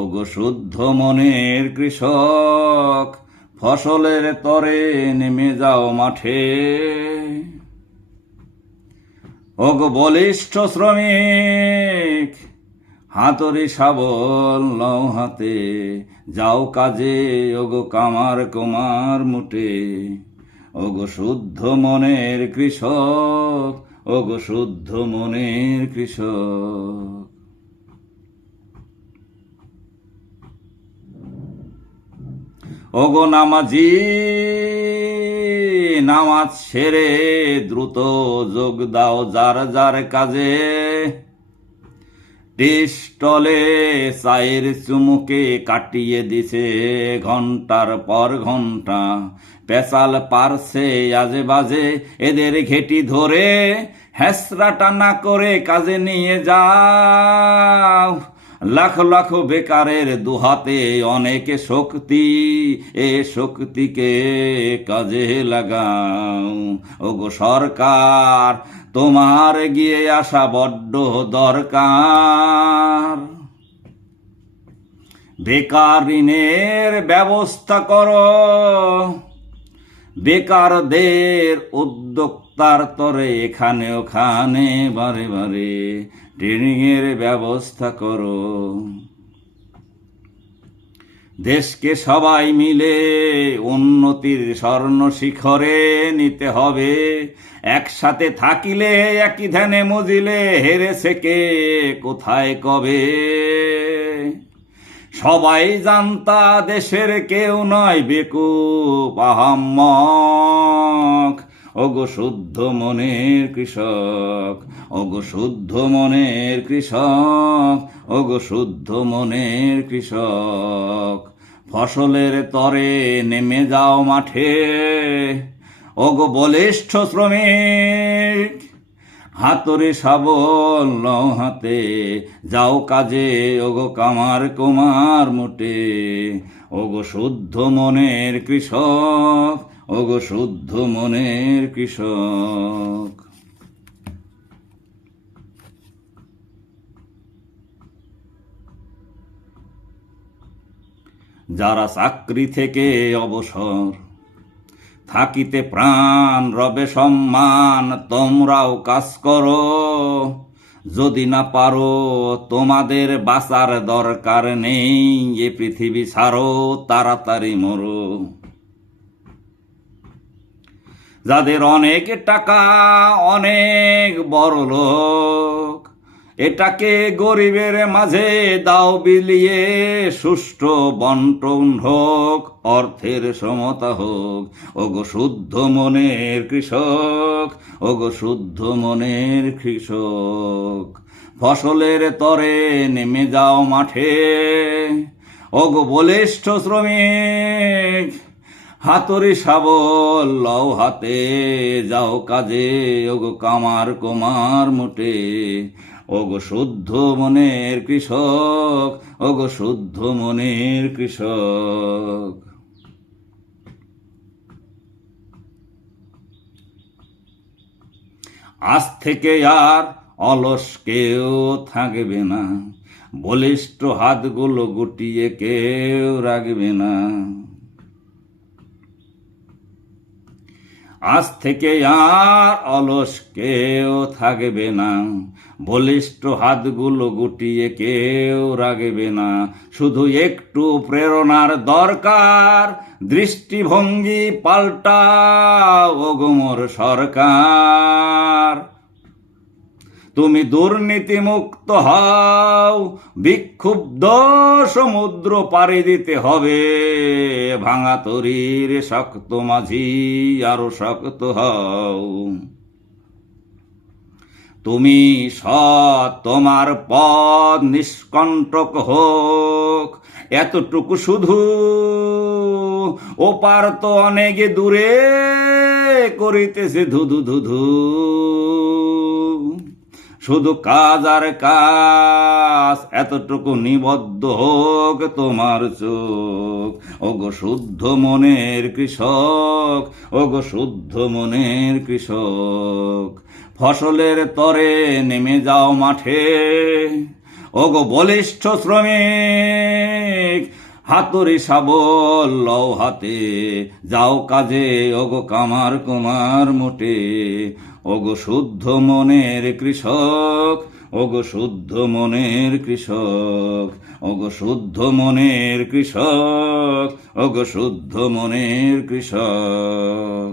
ওগো শুদ্ধ মনের কৃষক, ফসলের তরে নেমে যাও মাঠে। ওগো বলিষ্ঠ শ্রমিক, হাতুড়ি শাবল লও হাতে, যাও কাজে ওগো কামার কুমার মুটে। ওগো শুদ্ধ মনের কৃষক, ওগো শুদ্ধ মনের কৃষক। ওগো নামাজি, নামাজ সেরে দ্রুত যোগ দাও যার যার কাজে। টিস্টলে চায়ের চুমুকে কাটিয়ে দিছে ঘন্টার পর ঘন্টা। পেশাল পারছে আজে বাজে, এদের ঘেটি ধরে হেসরা টানা করে কাজে নিয়ে যাও। লাখ লাখ বেকারের দুহাতে অনেক শক্তি, এ শক্তিকে কাজে লাগাও। ওগো সরকার, তোমার গিয়ে আসা বড্ড দরকার। বেকার ঋণের ব্যবস্থা করো, বেকারদের উদ্যোক্তার তরে এখানে ওখানে বারে বারে ট্রেনিংয়ের ব্যবস্থা করো। দেশকে সবাই মিলে উন্নতির স্বর্ণ শিখরে নিতে হবে। একসাথে থাকিলে একই ধ্যানে মজিলে হেরেছে কে কোথায় কবে। সবাই জানতা দেশের কেউ নয় বেকুব আহাম্মক। ওগো শুদ্ধ মনের কৃষক, ওগো শুদ্ধ মনের কৃষক, ওগো শুদ্ধ মনের কৃষক। ফসলের তরে নেমে যাও মাঠে। ওগো বলিষ্ঠ শ্রমিক, হাতুড়ি শাবল লও হাতে, যাও কাজে ওগো কামার কুমার মুটে। ওগো শুদ্ধ মনের কৃষক, ওগো শুদ্ধ মনের কৃষক। যারা চাকরি থেকে অবসর, থাকিতে প্রাণ রবে সম্মান, তোমরাও কাজ করো। যদি না পারো তোমাদের বাঁচার দরকার নেই, এ পৃথিবী ছাড়ো তাড়াতাড়ি মরো। যাদের অনেক টাকা, অনেক বড় লোক, এটাকে গরিবের মাঝে দাও বিলিয়ে। সুষ্ঠু বন্টন হোক, অর্থের সমতা হোক। ওগো শুদ্ধ মনের কৃষক, ওগো শুদ্ধ মনের কৃষক। ফসলের তরে নেমে যাও মাঠে। ওগো বলিষ্ঠ শ্রমিক, হাতুড়ি শাবল লও হাতে, যাও কাজে ওগো কামার কুমার মুটে। ওগো শুদ্ধ মনের কৃষক, ওগো শুদ্ধ মনের কৃষক। আজ থেকে আর অলস কেউ থাকবে না, বলিষ্ঠ হাতগুলো গুটিয়ে কেউ রাখবে না। আজ থেকে আর অলস কেউ থাকবে না, বলিষ্ঠ হাতগুলো গুটিয়ে কেউ রাখবে না। শুধু একটু প্রেরণার দরকার, দৃষ্টিভঙ্গি পাল্টাও ওগো মোর সরকার। তুমি দুর্নীতি মুক্ত হও, বিক্ষুব্ধ সমুদ্র পাড়ি দিতে হবে। ভাঙা তরীর শক্ত মাঝি আরো শক্ত হও। তুমি সৎ, তোমার পথ নিষ্কণ্টক হোক। এতটুকু শুধু, ওপার তো অনেক দূরে করিতেছে ধুধু ধুধু। শুধু কাজ আর কাজ, এতটুকু নিবদ্ধ হোক তোমার চোখ। ওগো শুদ্ধ মনের কৃষক, ওগো শুদ্ধ মনের কৃষক। ফসলের তরে নেমে যাও মাঠে। ওগো বলিষ্ঠ শ্রমিক, হাতুড়ি শাবল লও হাতে, যাও কাজে ওগো কামার কুমার মোটে। ওগো শুদ্ধ মনের কৃষক, ওগো শুদ্ধ মনের কৃষক, ওগো শুদ্ধ মনের কৃষক, ওগো শুদ্ধ মনের কৃষক।